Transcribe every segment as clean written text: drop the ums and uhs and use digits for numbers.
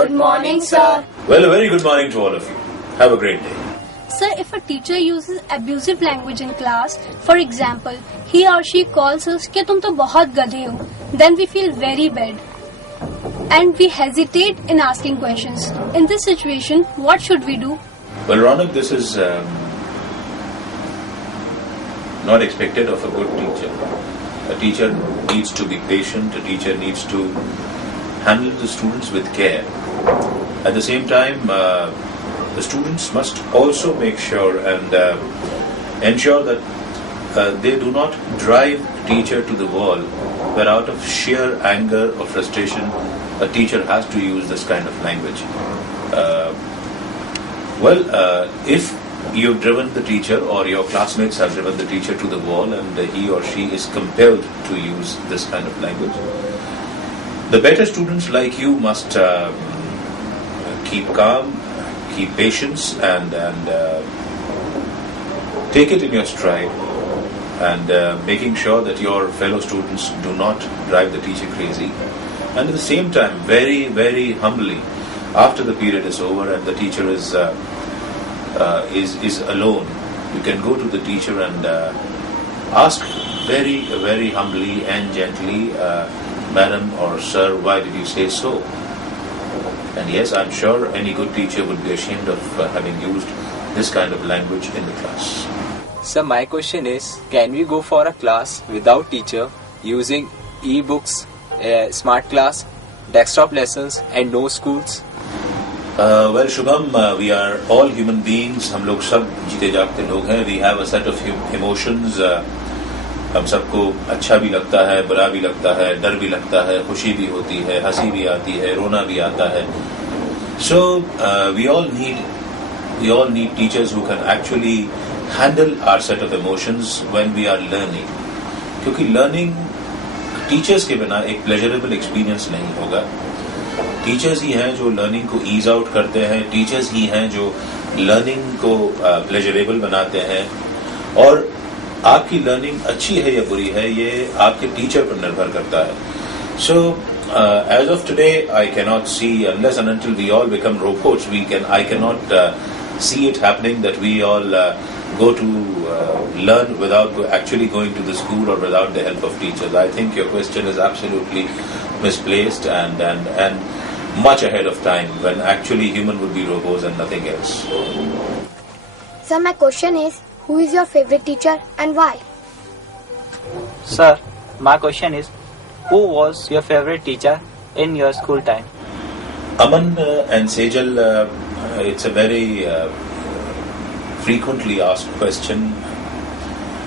Good morning, sir. Well, a very good morning to all of you. Have a great day. Sir, if a teacher uses abusive language in class, for example, he or she calls us कि तुम तो बहुत गधे हो, then we feel very bad and we hesitate in asking questions. In this situation, what should we do? Well, Ronak, this is not expected of a good teacher. A teacher needs to be patient. A teacher needs to handle the students with care. At the same time, the students must also make sure and ensure that they do not drive teacher to the wall, where out of sheer anger or frustration, a teacher has to use this kind of language. If you've driven the teacher or your classmates have driven the teacher to the wall and he or she is compelled to use this kind of language, the better students like you must keep calm, keep patience and take it in your stride and making sure that your fellow students do not drive the teacher crazy. And at the same time, very, very humbly, after the period is over and the teacher is alone, you can go to the teacher and ask very, very humbly and gently, Madam or Sir, why did you say so? And yes, I'm sure any good teacher would be ashamed of having used this kind of language in the class. So my question is, can we go for a class without teacher using e-books, smart class, desktop lessons and no schools? Well, Shubham, we are all human beings. हम लोग सब जीते जागते लोग हैं. We have a set of emotions. हम सबको अच्छा भी लगता है, बुरा भी लगता है, डर भी लगता है, खुशी भी होती है, हंसी भी आती है, रोना भी आता है. So we all need teachers who can actually handle our set of emotions when we are learning. क्योंकि learning teachers के बिना एक pleasurable experience नहीं होगा. टीचर्स ही हैं जो लर्निंग को ईज आउट करते हैं, टीचर्स ही हैं जो लर्निंग को प्लेजरेबल बनाते हैं. और आपकी लर्निंग अच्छी है या बुरी है, ये आपके टीचर पर निर्भर करता है. So as of today I can not see unless and until we all become robots, I can not see it happening that we all go to learn without actually going to the school or without the help of teachers. I think your question is absolutely misplaced and much ahead of time when actually human would be robots and nothing else. Sir, my question is, who is your favorite teacher and why? Sir, my question is, who was your favorite teacher in your school time? Aman and Sejal, it's a very frequently asked question.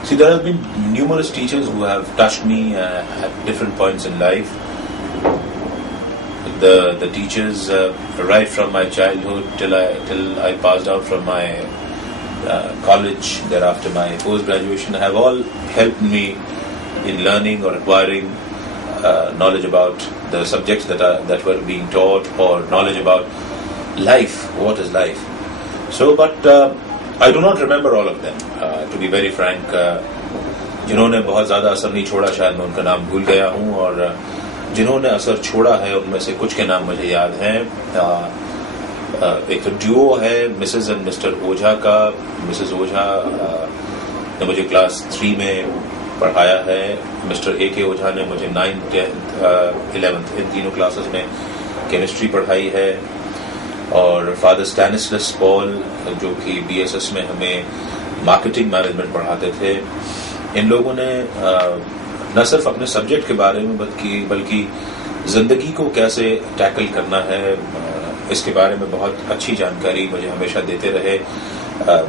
See, there have been numerous teachers who have touched me at different points in life. The teachers right from my childhood till I passed out from my college, thereafter my post-graduation, have all helped me in learning or acquiring knowledge about the subjects that were being taught, or knowledge about life, what is life. So, but I do not remember all of them, to be very frank. जिन्होंने बहुत ज़्यादा असर नहीं छोड़ा, शायद मैं उनका नाम भूल गया हूँ, और जिन्होंने असर छोड़ा है उनमें से कुछ के नाम मुझे याद हैं. एक तो ड्यूओ है मिसेस एंड मिस्टर ओझा का. मिसेस ओझा ने मुझे क्लास 3 में पढ़ाया है. Mister A K. ओझा ने मुझे 9th, 10th, 11th इन तीनों क्लासेस में केमिस्ट्री पढ़ाई है. और फादर स्टैनिस्लस पॉल जो कि BSS में हमें मार्केटिंग मैनेजमेंट पढ़ाते थे. इन लोगों ने न सिर्फ अपने सब्जेक्ट के बारे में बल्कि जिंदगी को कैसे टैकल करना है इसके बारे में बहुत अच्छी जानकारी मुझे हमेशा देते रहे,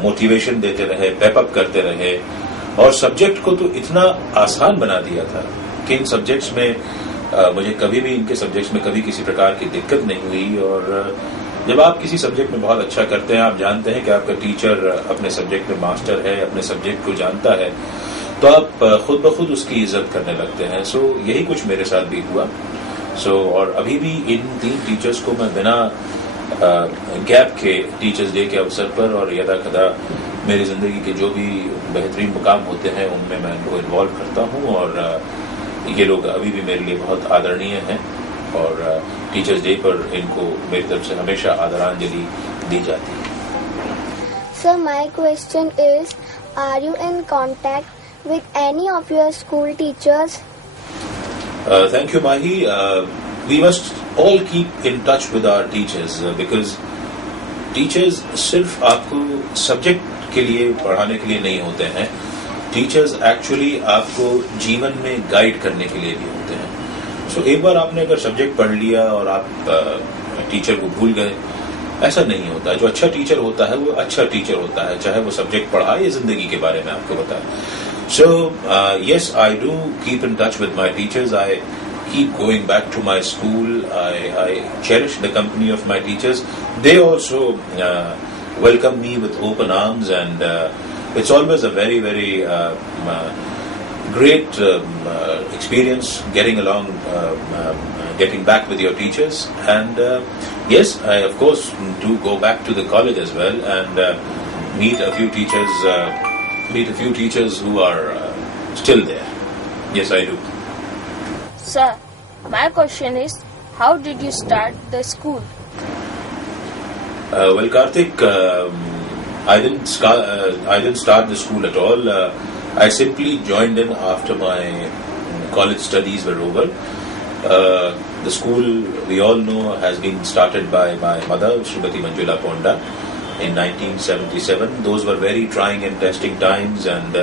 मोटिवेशन देते रहे, पेपअप करते रहे. और सब्जेक्ट को तो इतना आसान बना दिया था कि इन सब्जेक्ट्स में मुझे कभी भी इनके सब्जेक्ट्स में कभी किसी प्रकार की दिक्कत नहीं हुई. और जब आप किसी सब्जेक्ट में बहुत अच्छा करते हैं, आप जानते हैं कि आपका टीचर अपने सब्जेक्ट में मास्टर है, अपने सब्जेक्ट को जानता है, तो आप खुद ब खुद उसकी इज्जत करने लगते हैं. सो यही कुछ मेरे साथ भी हुआ. और अभी भी इन 3 टीचर्स को मैं बिना गैप के टीचर्स डे के अवसर पर और यदा कदा मेरी जिंदगी के जो भी बेहतरीन मुकाम होते हैं उनमें मैं इनको इन्वॉल्व करता हूं. और ये लोग अभी भी मेरे लिए बहुत आदरणीय हैं. और टीचर्स डे पर इनको मेरी तरफ से हमेशा आदरांजलि दी जाती है। Sir, my question is, are you in contact with any of your school teachers? Thank you, Mahi. We must all keep in touch with our teachers because teachers सिर्फ आपको सब्जेक्ट के लिए पढ़ाने के लिए नहीं होते हैं। टीचर्स एक्चुअली आपको जीवन में गाइड करने के लिए भी होते हैं। सो एक बार आपने अगर सब्जेक्ट पढ़ लिया और आप टीचर को भूल गए, ऐसा नहीं होता। जो अच्छा टीचर होता है वो अच्छा टीचर होता है, चाहे वो सब्जेक्ट पढ़ाए या जिंदगी के बारे में आपको बताए। सो yes, I do keep in touch with my teachers. I keep going back to my school. I cherish the company of my teachers. They also welcome me with open arms, and it's always a very, very great experience getting along, getting back with your teachers. And yes, I of course do go back to the college as well and meet a few teachers who are still there. Yes, I do. Sir, my question is, how did you start the school? Well, Karthik, I didn't start the school at all. I simply joined in after my college studies were over. The school, we all know, has been started by my mother, Srimati Manjula Ponda, in 1977. Those were very trying and testing times, and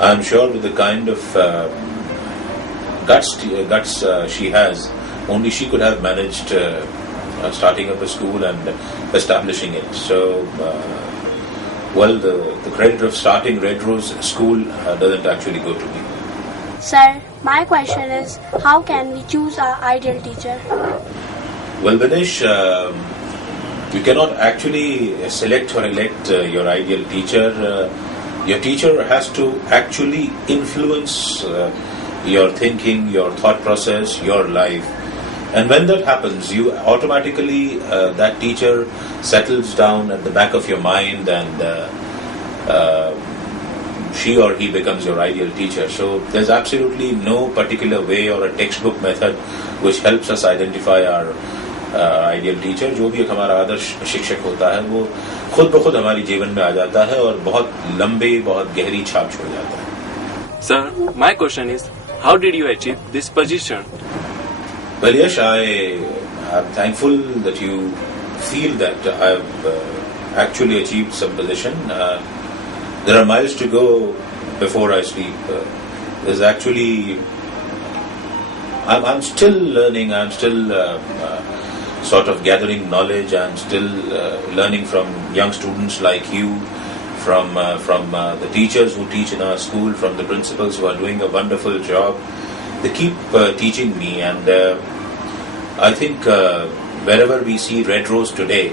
I'm sure with the kind of guts she has, only she could have managed starting up a school and establishing it. So, well, the credit of starting Red Rose School doesn't actually go to me. Sir, my question is, how can we choose our ideal teacher? Well, Vinesh, you cannot actually select or elect your ideal teacher. Your teacher has to actually influence your thinking, your thought process, your life. And when that happens, you automatically, that teacher settles down at the back of your mind, and she or he becomes your ideal teacher. So there's absolutely no particular way or a textbook method which helps us identify our ideal teacher. जो भी हमारा आदर्श शिक्षक होता है वो खुद ब खुद हमारी जीवन में आ जाता है और बहुत लंबे, बहुत गहरी छाप छोड़ जाता है। Sir, my question is, how did you achieve this position? Well, yes, I am thankful that you feel that I've actually achieved some position. There are miles to go before I sleep. There's actually, I'm still learning. I'm still sort of gathering knowledge. I'm still learning from young students like you, from the teachers who teach in our school, from the principals who are doing a wonderful job. They keep teaching me, and I think wherever we see Red Rose today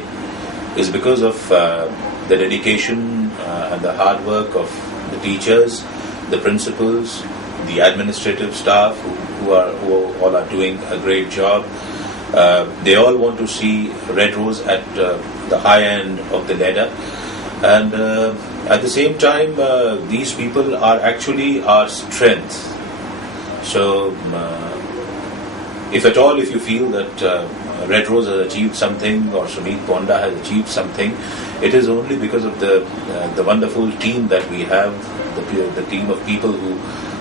is because of the dedication and the hard work of the teachers, the principals, the administrative staff who all are doing a great job. They all want to see Red Rose at the high end of the ladder, and at the same time these people are actually our strength. So if at all, if you feel that Red Rose has achieved something or Sumit Ponda has achieved something, it is only because of the wonderful team that we have, the team of people who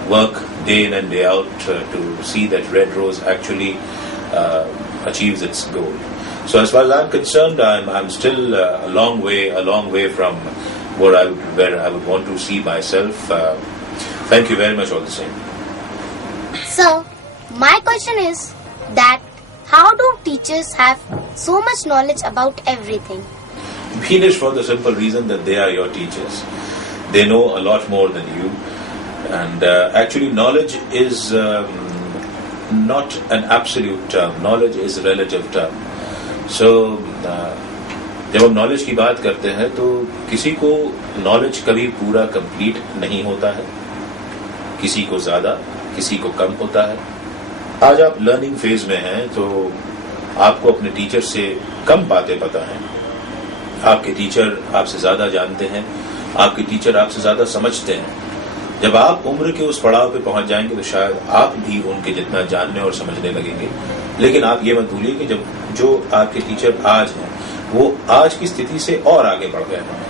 work day in and day out to see that Red Rose actually achieves its goal. So as far as I'm concerned, I'm still a long way from where I would want to see myself. Thank you very much all the same. So, my question is that how do teachers have so much knowledge about everything? Beanish, for the simple reason that they are your teachers. They know a lot more than you. And actually knowledge is not an absolute term. Knowledge is a relative term. So, जब हम knowledge की बात करते हैं तो किसी को knowledge कभी पूरा कंप्लीट नहीं होता है, किसी को ज्यादा, किसी को कम होता है। आज आप लर्निंग फेज में हैं तो आपको अपने टीचर से कम बातें पता हैं, आपके टीचर आपसे ज्यादा जानते हैं, आपके टीचर आपसे ज्यादा समझते हैं। जब आप उम्र के उस पड़ाव पे पहुंच जाएंगे तो शायद आप भी उनके जितना जानने और समझने लगेंगे। लेकिन आप ये मत भूलिए कि जब जो आपके टीचर आज हैं वो आज की स्थिति से और आगे बढ़ गए हैं,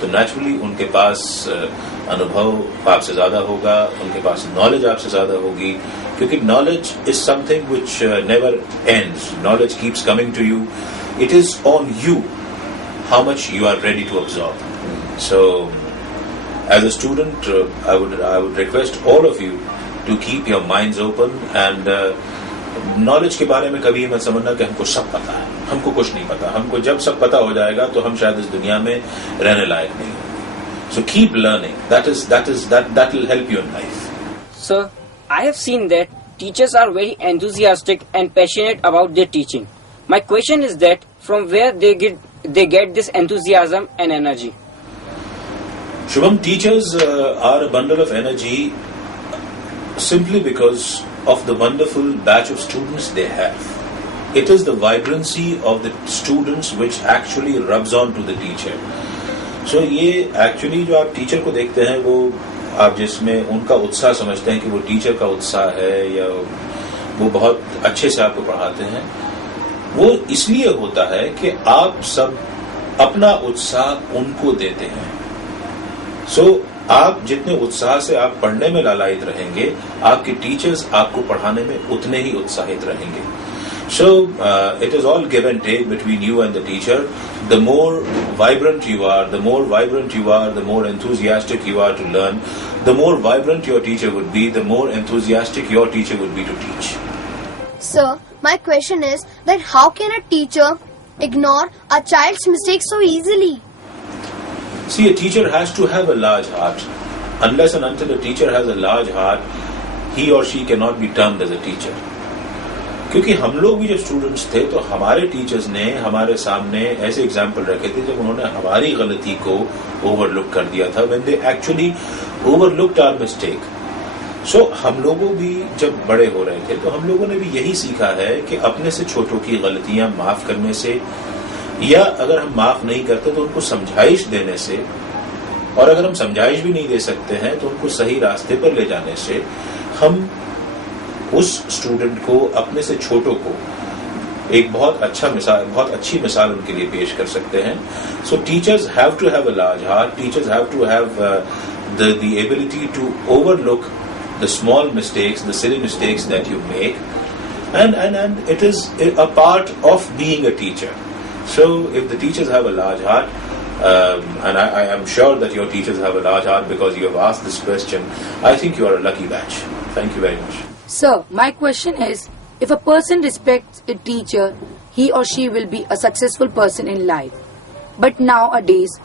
तो नेचुरली उनके पास अनुभव आपसे ज्यादा होगा, उनके पास नॉलेज आपसे ज्यादा होगी, क्योंकि knowledge is something which never ends. Knowledge keeps coming to you. It is on you how much you are ready to absorb. So, as a student, I would request all of you to keep your minds open and knowledge के बारे में कभी मत समझना कि हमको सब पता है. हमको कुछ नहीं पता. हमको जब सब पता हो जाएगा तो हम शायद इस दुनिया में रहने लायक नहीं. So keep learning. That will help you in life. Sir, I have seen that teachers are very enthusiastic and passionate about their teaching. My question is that from where they get this enthusiasm and energy? Shubham, teachers are a bundle of energy simply because of the wonderful batch of students they have. It is the vibrancy of the students which actually rubs on to the teacher. So ये actually जो आप teacher को देखते हैं वो आप जिसमें उनका उत्साह समझते हैं कि वो टीचर का उत्साह है या वो बहुत अच्छे से आपको पढ़ाते हैं, वो इसलिए होता है कि आप सब अपना उत्साह उनको देते हैं. सो आप जितने उत्साह से आप पढ़ने में लालायित रहेंगे, आपके टीचर्स आपको पढ़ाने में उतने ही उत्साहित रहेंगे. So it is all give and take between you and the teacher. The more vibrant you are, the more enthusiastic you are to learn, the more vibrant your teacher would be, the more enthusiastic your teacher would be to teach. Sir, my question is that how can a teacher ignore a child's mistakes so easily? See, a teacher has to have a large heart. Unless and until a teacher has a large heart, he or she cannot be termed as a teacher. क्योंकि हम लोग भी जब students थे तो हमारे teachers ने हमारे सामने ऐसे एग्जाम्पल रखे थे जब उन्होंने हमारी गलती को ओवरलुक कर दिया था, when they actually overlooked our mistake. सो हम लोगों भी जब बड़े हो रहे थे तो हम लोगों ने भी यही सीखा है कि अपने से छोटों की गलतियां माफ करने से, या अगर हम माफ नहीं करते तो उनको समझाइश देने से, और अगर हम समझाइश भी नहीं दे सकते हैं तो उनको सही रास्ते पर ले जाने से हम उस स्टूडेंट को, अपने से छोटों को एक बहुत अच्छी मिसाल उनके लिए पेश कर सकते हैं. So teachers have to have a large heart. Teachers have to have the ability to overlook the small mistakes, the silly mistakes that you make, and it is a part of being a teacher. So if the teachers have a large heart, and I am sure that your teachers have a large heart because you have asked this question, I think you are a lucky batch. Thank you very much. Sir, my question is, if a person respects a teacher, he or she will be a successful person in life. But nowadays,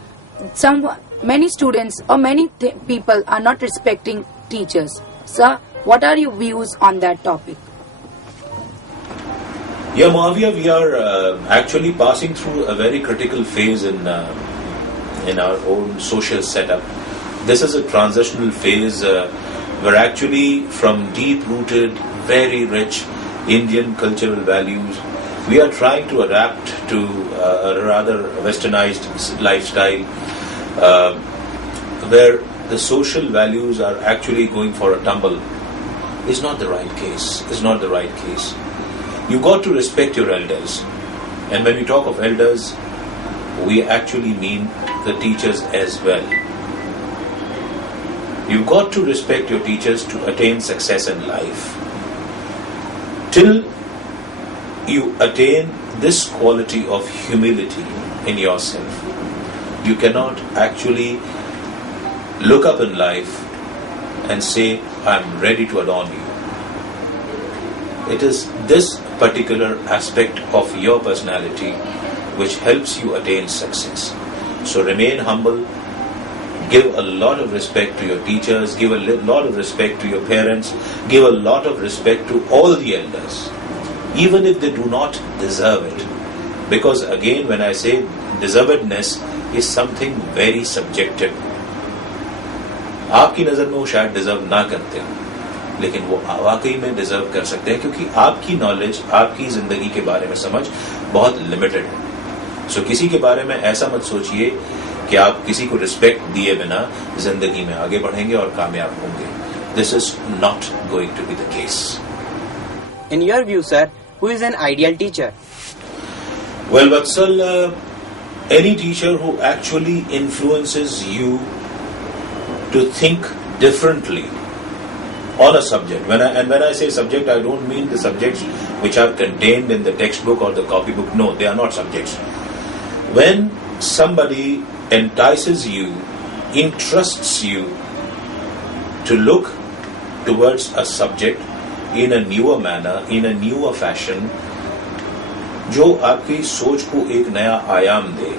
many students or many people are not respecting teachers. Sir, what are your views on that topic? Yeah, Muawiya, we are actually passing through a very critical phase in our own social setup. This is a transitional phase where actually from deep-rooted, very rich Indian cultural values, we are trying to adapt to a rather westernized lifestyle where the social values are actually going for a tumble. Is not the right case. Is not the right case. You got to respect your elders. And when we talk of elders, we actually mean the teachers as well. You've got to respect your teachers to attain success in life. Till you attain this quality of humility in yourself, you cannot actually look up in life and say, I'm ready to adorn you. It is this particular aspect of your personality which helps you attain success. So remain humble, give a lot of respect to your teachers, give a lot of respect to your parents, give a lot of respect to all the elders, even if they do not deserve it. Because again, when I say deservedness is something very subjective. आपकी नजर में वो शायद deserve ना करते हो, लेकिन वो वाकई में डिजर्व कर सकते हैं क्योंकि आपकी नॉलेज, आपकी जिंदगी के बारे में समझ बहुत लिमिटेड है. सो किसी के बारे में ऐसा मत सोचिए कि आप किसी को रिस्पेक्ट दिए बिना जिंदगी में आगे बढ़ेंगे और कामयाब होंगे. This is not going to be the case. In your view, sir, who is an ideal teacher? Well, Vatsal, any teacher who actually influences you to think differently on a subject. When I say subject, I don't mean the subjects which are contained in the textbook or the copybook. No, they are not subjects. When somebody entices you, entrusts you to look towards a subject in a newer manner, in a newer fashion, जो आपकी सोच को एक नया आयाम दे,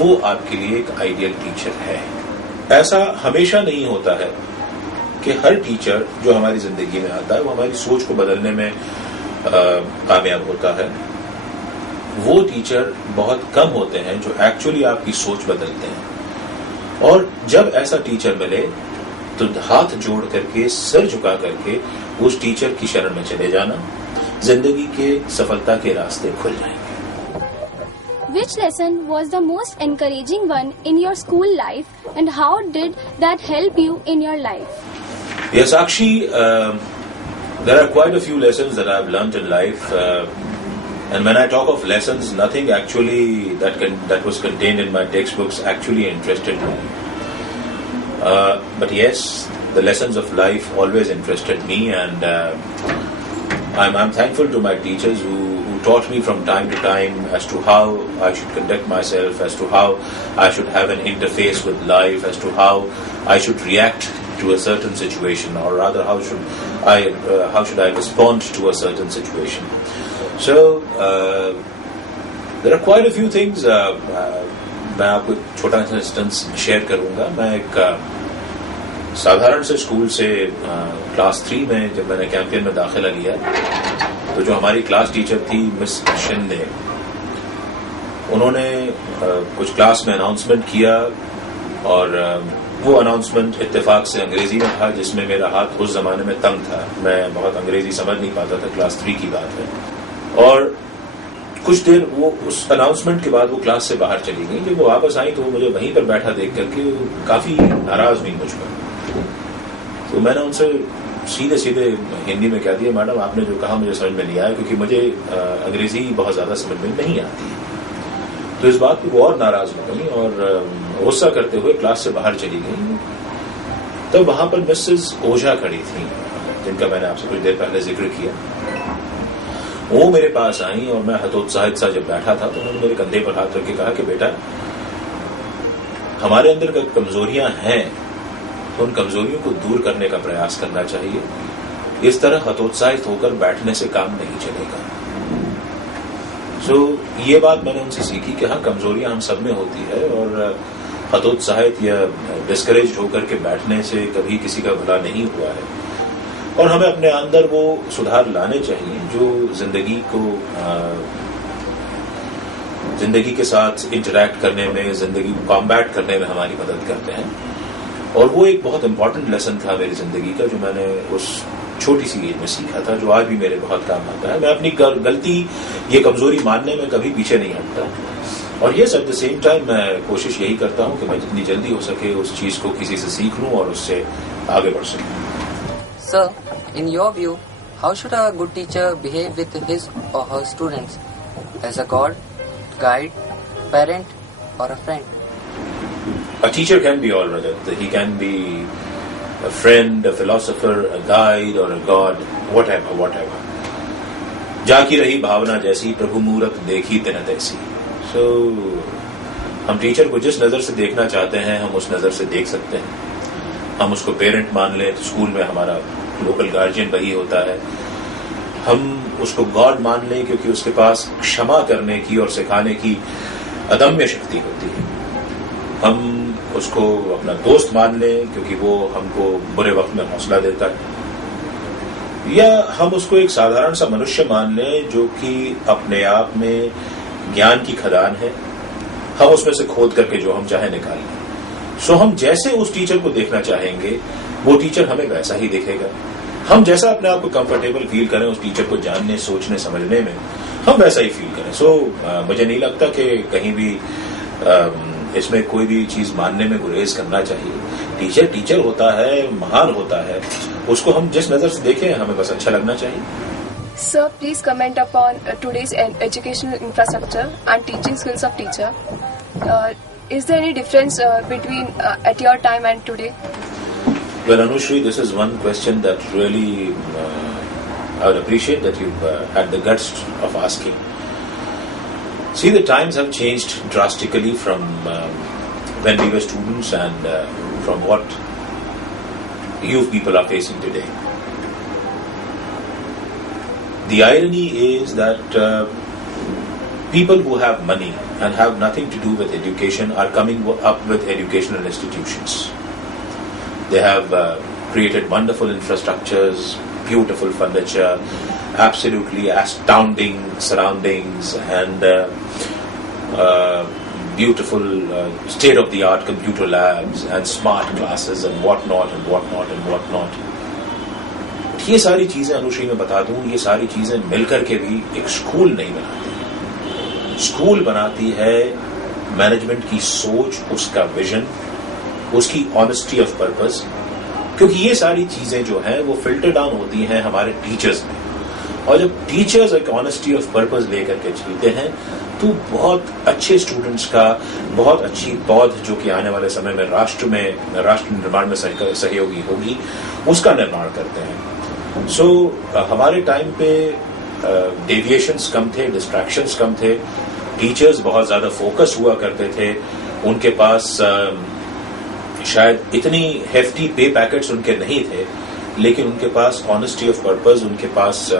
वो आपके लिए एक आइडियल टीचर है। ऐसा हमेशा नहीं होता है कि हर टीचर जो हमारी जिंदगी में आता है वो हमारी सोच को बदलने में कामयाब होता है। वो टीचर बहुत कम होते हैं जो एक्चुअली आपकी सोच बदलते हैं। और जब ऐसा टीचर मिले तो हाथ जोड़ करके, सर झुका करके उस टीचर की शरण में चले जाना, जिंदगी के सफलता के रास्ते खुल जाएंगे। Which lesson was the most encouraging one in your school life and how did that help you in your life? Yes, Sakshi, there are quite a few lessons that I've learnt in life. And when I talk of lessons, nothing actually that was contained in my textbooks actually interested me. But yes, the lessons of life always interested me, and I'm thankful to my teachers who taught me from time to time as to how I should conduct myself, as to how I should have an interface with life, as to how I should react to a certain situation, or rather how should I respond to a certain situation. So there are quite a few things. मैं आपको एक छोटा सा instance share करूंगा। मैं एक साधारण से स्कूल से क्लास 3 में जब मैंने कैंपियन में दाखिला लिया, तो जो हमारी क्लास टीचर थी मिस शिंदे, उन्होंने कुछ क्लास में अनाउंसमेंट किया, और वो अनाउंसमेंट इत्तेफाक से अंग्रेजी में था, जिसमें मेरा हाथ उस जमाने में तंग था। मैं बहुत अंग्रेजी समझ नहीं पाता था, क्लास 3 की बात है। और कुछ देर वो उस अनाउंसमेंट के बाद वो क्लास से बाहर चली गई। जब वो वापस आई तो वो मुझे वहीं पर बैठा देख करके काफी नाराज हुई मुझ पर। तो मैंने उनसे सीधे सीधे हिंदी में कह दिया, मैडम आपने जो कहा मुझे समझ में नहीं आया, क्योंकि मुझे अंग्रेजी बहुत ज्यादा समझ में नहीं आती है। तो इस बात पर वो और नाराज हो गई और गुस्सा करते हुए क्लास से बाहर चली गई। तब वहां पर मिसेस ओझा खड़ी थी, जिनका मैंने आपसे कुछ देर पहले जिक्र किया। वो मेरे पास आई और मैं हतोत्साहित सा जब बैठा था तो उन्होंने मेरे कंधे पर हाथ रख के कहा कि बेटा, हमारे अंदर कमजोरियां हैं तो उन कमजोरियों को दूर करने का प्रयास करना चाहिए। इस तरह हतोत्साहित होकर बैठने से काम नहीं चलेगा। ये बात मैंने उनसे सीखी कि हाँ, कमजोरियां हम सब में होती है, और हतोत्साहित या डिस्करेज होकर के बैठने से कभी किसी का भला नहीं हुआ है। और हमें अपने अंदर वो सुधार लाने चाहिए जो जिंदगी के साथ इंटरैक्ट करने में, जिंदगी को कॉम्बैट करने में हमारी मदद करते हैं। और वो एक बहुत इंपॉर्टेंट लेसन था मेरी जिंदगी का, जो मैंने उस छोटी सी एज में सीखा था, जो आज भी मेरे बहुत काम आता है। मैं अपनी गलती, ये कमजोरी मानने में कभी पीछे नहीं हटता। और ये एट द सेम टाइम मैं कोशिश यही करता हूँ कि मैं जितनी जल्दी हो सके उस चीज को किसी से सीख लूँ और उससे आगे बढ़ सकूँ। Sir, in your view, how should a good teacher behave with his or her students? As a god, guide, parent, or a friend? A teacher can be all Rajat. He can be a friend, a philosopher, a guide, or a god, whatever. जाकी रही भावना जैसी, प्रभु मूरत देखी तिन तैसी। So, हम teacher को जिस नजर से देखना चाहते हैं हम उस नजर से देख सकते हैं। हम उसको पेरेंट मान ले तो स्कूल में हमारा लोकल गार्जियन वही होता है। हम उसको गॉड मान लें क्योंकि उसके पास क्षमा करने की और सिखाने की अदम्य शक्ति होती है। हम उसको अपना दोस्त मान लें क्योंकि वो हमको बुरे वक्त में हौसला देता है। या हम उसको एक साधारण सा मनुष्य मान लें जो कि अपने आप में ज्ञान की खदान है, हम उसमें से खोद करके जो हम चाहे निकाल लें। हम जैसे उस टीचर को देखना चाहेंगे वो टीचर हमें वैसा ही दिखेगा। हम जैसा अपने आप को कंफर्टेबल फील करें उस टीचर को जानने, सोचने, समझने में, हम वैसा ही फील करें। मुझे नहीं लगता कि कहीं भी इसमें कोई भी चीज मानने में गुरेज करना चाहिए। टीचर होता है, महान होता है, उसको हम जिस नजर से देखें हमें बस अच्छा लगना चाहिए। Sir, please comment upon today's educational infrastructure and teaching skills of teacher. Is there any difference between at your time and today? Well, Anushri, this is one question that really I would appreciate that you've had the guts of asking. See, the times have changed drastically from when we were students and from what you people are facing today. The irony is that people who have money and have nothing to do with education are coming up with educational institutions. They have created wonderful infrastructures, beautiful furniture, absolutely astounding surroundings, and beautiful state-of-the-art computer labs and smart classes and whatnot and whatnot and whatnot. ये सारी चीजें अनुश्री में बता दूं, ये सारी चीजें मिलकर के भी एक स्कूल नहीं बनाती। स्कूल बनाती है मैनेजमेंट की सोच, उसका विजन, उसकी ऑनेस्टी ऑफ पर्पस, क्योंकि ये सारी चीजें जो हैं वो फिल्टर डाउन होती हैं हमारे टीचर्स में। और जब टीचर्स एक ऑनेस्टी ऑफ पर्पस लेकर के चलते हैं तो बहुत अच्छे स्टूडेंट्स का बहुत अच्छी पौध जो कि आने वाले समय में राष्ट्र निर्माण में सहयोगी होगी, उसका निर्माण करते हैं। सो हमारे टाइम पे डेविएशंस कम थे, डिस्ट्रैक्शंस कम थे, टीचर्स बहुत ज्यादा फोकस हुआ करते थे, उनके पास शायद इतनी हेफ्टी पे पैकेट्स उनके नहीं थे, लेकिन उनके पास ऑनेस्टी ऑफ पर्पस, उनके पास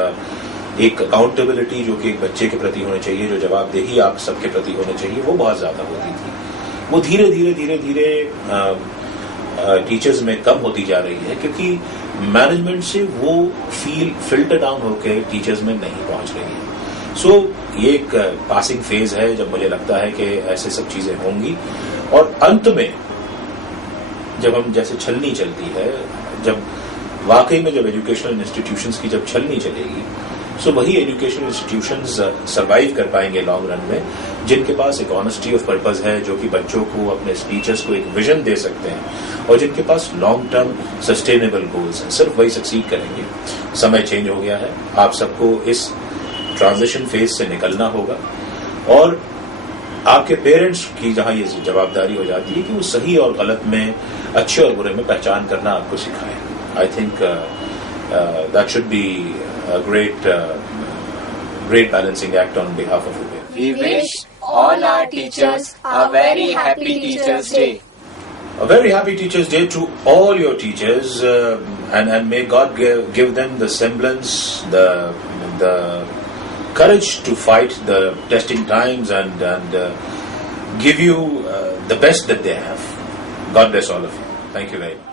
एक अकाउंटेबिलिटी जो कि एक बच्चे के प्रति होनी चाहिए, जो जवाबदेही आप सबके प्रति होनी चाहिए, वो बहुत ज्यादा होती थी। वो धीरे धीरे टीचर्स में कम होती जा रही है, क्योंकि मैनेजमेंट से वो फिल्टर डाउन होकर टीचर्स में नहीं पहुंच रही है। सो ये एक पासिंग फेज है जब मुझे लगता है कि ऐसे सब चीजें होंगी, और अंत में जब हम जैसे छलनी चलती है, जब वाकई में जब एजुकेशनल इंस्टीट्यूशंस की जब छलनी चलेगी, सो वही एजुकेशनल इंस्टीट्यूशंस सरवाइव कर पाएंगे लॉन्ग रन में, जिनके पास एक ऑनेस्टी ऑफ पर्पस है, जो कि बच्चों को, अपने टीचर्स को एक विजन दे सकते हैं, और जिनके पास लॉन्ग टर्म सस्टेनेबल गोल्स हैं। सिर्फ वही सक्सीड करेंगे। समय चेंज हो गया है, आप सबको इस ट्रांजिशन फेज से निकलना होगा, और आपके पेरेंट्स की जहां ये जवाबदारी हो जाती है कि वो सही और गलत में, अच्छे और बुरे में पहचान करना आपको सिखाएं। I think that should be a great balancing act on behalf of the parents. We wish all our teachers a very happy Teachers' Day. A very happy Teachers' Day to all your teachers, and may God give them the semblance, the courage to fight the testing times and give you the best that they have. God bless all of you. Thank you very much.